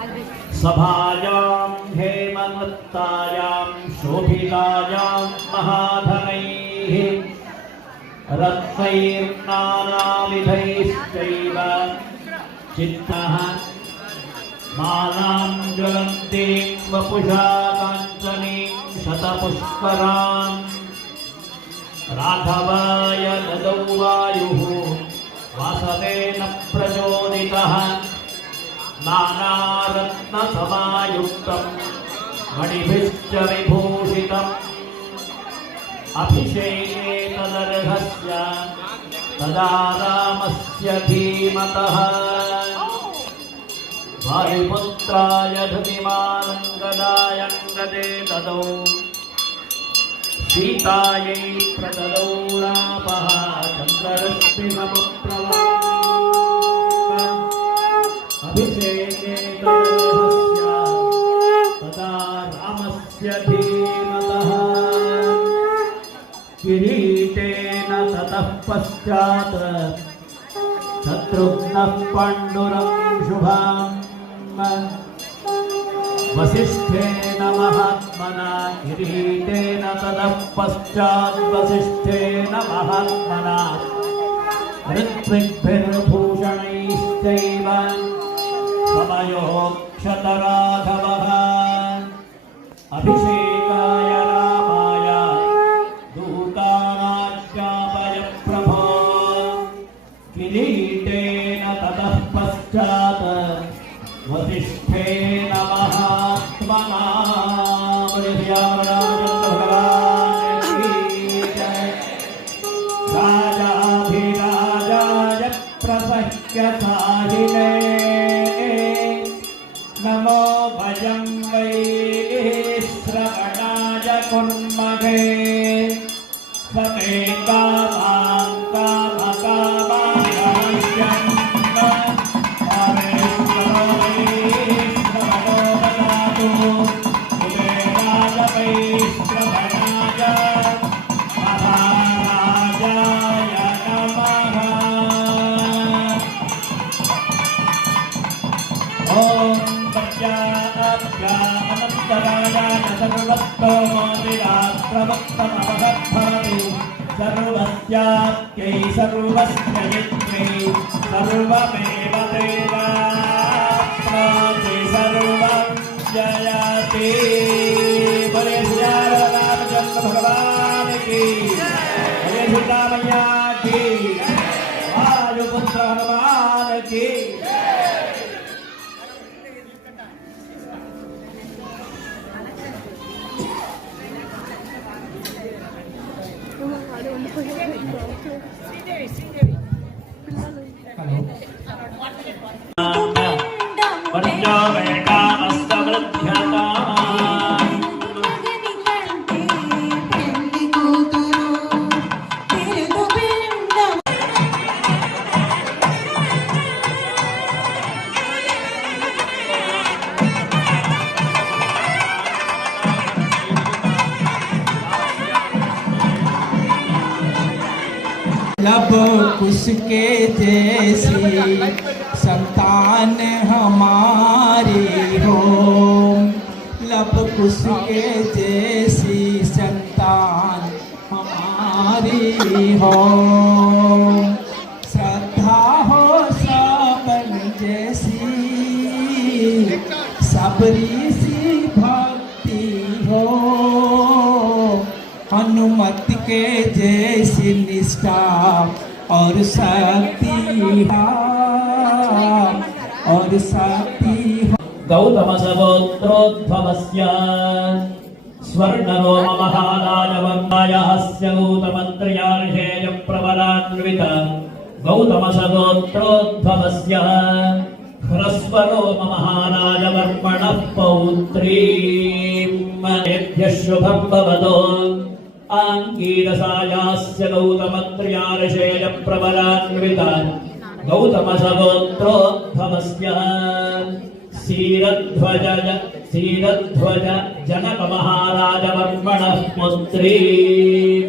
सभायां हेमवत्तायां शोभितायां महाधनैः रत्नैर्नानाविधैश्चैव चित्तः मालां ज्वलन्तीं वपुषा काञ्चनीं शतपुष्करां राघवाय ददौ वायुः वासवेन प्रचोदितः नानारत्नसमायुक्तं मणिभिश्च विभूषितम् अभिषेके तदर्हस्य तदा रामस्य धीमतः वायुपुत्राय धृतिमालङ्गदायङ्गदे ददौ सीतायै प्रददौ रामः चन्द्ररश्मिसमुप्रभा अभिषेके तदर्हस्य तदा रामस्य धीमतः किरीटेन ततः पश्चात् शत्रुघ्नः पाण्डुरंशुभाम् वसिष्ठेन महात्मना किरीटेन ततः पश्चात् वसिष्ठेन महात्मना ऋत्विग्भिर्भूषणैश्चैव समयोक्षतराघवः अभिषेकाय रामाय दूतानाज्ञापय प्रभो किरीटेन ततः पश्चात् वसिष्ठेन महात्मना राजाधिराजाय प्रसह्यसाहिने नमो भयं वै श्रवणाय कुर्महे समे कामां कामकामानाश्यं सर्वस्याप्यै सर्वस्य यज्ञै सर्वमेव देवाप्नोति सर्वं जयति। बोले श्री रामचंद्र भगवान की, बोले सीता मैया की, वायुपुत्र हनुमान की। लब उसके जैसी संतान हमारी हो, लब उसके जैसी संतान हमारी हो। श्रद्धा हो सबन जैसी, सबरी सी भक्ति हो। हनुमत के जैसी निष्ठा और शक्ति और शक्ति। गौतम सगोत्रोद्भवस्य स्वर्णरोम महाराजवर्णायस्य गौतमत्रयार्षेय प्रबलान्वित गौतम सगोत्रोद्भवस्य ह्रस्वरोम महाराजवर्मणः पौत्रीं शुभं भवतो आङ्गीरसायास्य गौतमत्रयार्षेय प्रबलान्वित गौतम सगोत्रोद्भवस्य सीरध्वज जनक महाराजवर्मणः पुत्रीं